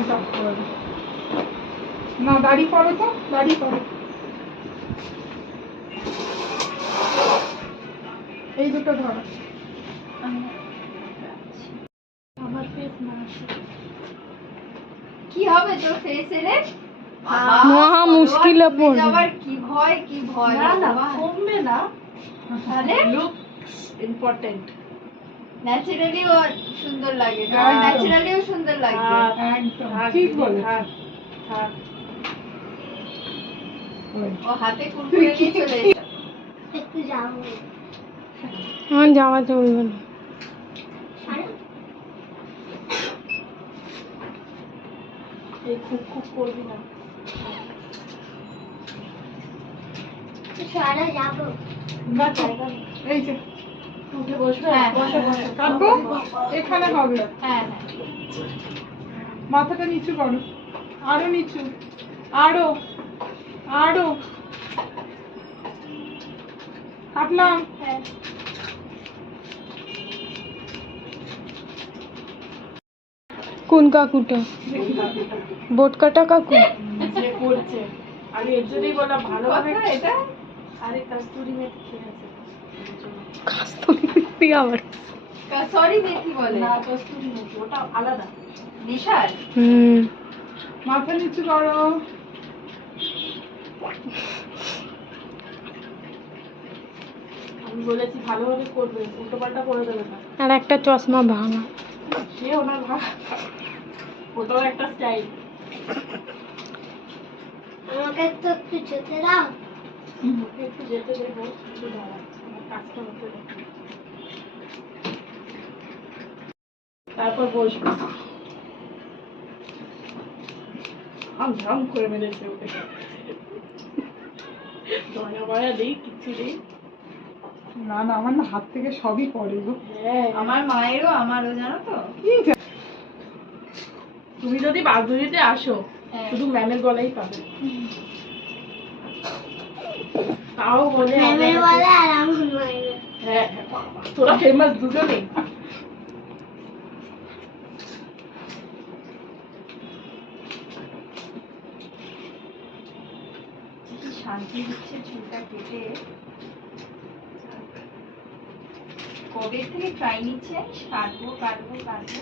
Pant of করে দে। না দাড়ি পরো তো, দাড়ি পরো। এই দুটো ধরো। আমার ফেস না আসে কি হবে তোর ফেসে রে? মহা মুশকিলে পড়বে। আবার কি ভয় কি ভয়। না না কমবে না তাহলে লুকস ইম্পর্টেন্ট ন্যাচারালি ও সুন্দর লাগে, একদম। ন্যাচারালিও সুন্দর লাগছে। একদম ঠিক বলে। ও হাতে কুরকুরে নিয়ে চলে এসেছে। একটু যাও আমার জামা চলবে না। এই খুব খুব করবি না সারা যাবো এই যে উঠে বসবে হ্যাঁ, বসে বসে কাটবো, এখানে হবে। হ্যাঁ হ্যাঁ মাথাটা নিচু করো, আরো নিচু, আরো আরো কাটলাম। কোন কাকুটা? বোট কাটা কাকু? যে করছে আমি এর জন্যই বললাম ভালোভাবে কথা এটা আরে কস্তুরি মেথি খেয়ে আছে কাস্তুরি মেথি আবার? সরি মেথি বলে না কস্তুরি মেথি ওটা আলাদা নিশার। মাথা নিচু করো। আমি বলেছি ভালোভাবে করবে উল্টো পাল্টা করে দেবে না আর একটা চশমা ভাঙা। সে ওনার ওটাও একটা স্টাইল আমাকে তো একটু যেতে দাও। ওকে একটু যেতে দেবো একটু দাঁড়া আমার কাজটা হতে দেবো তারপর বসবো ঝাম করে মেরেছে ওকে দয়া মায়া দিই কিচ্ছু দিই না না, আমার না হাত থেকে সবই পড়ে গো। হ্যাঁ আমার মায়েরও আমারও জানো তো। কি জানি। তুমি যদি বাগদুরিতে আসো হ্যাঁ। শুধু ম্যামের গলায় পাবে তাও বলে ম্যামের বলে আর আমার মায়ের। হ্যাঁ হ্যাঁ, বাবা, তোরা ফেমাস দুজনেই কি শান্তি দিচ্ছে চুলটা কেটে। কবে থেকে ট্রাই নিচ্ছে কাটবো কাটবো কাটবো।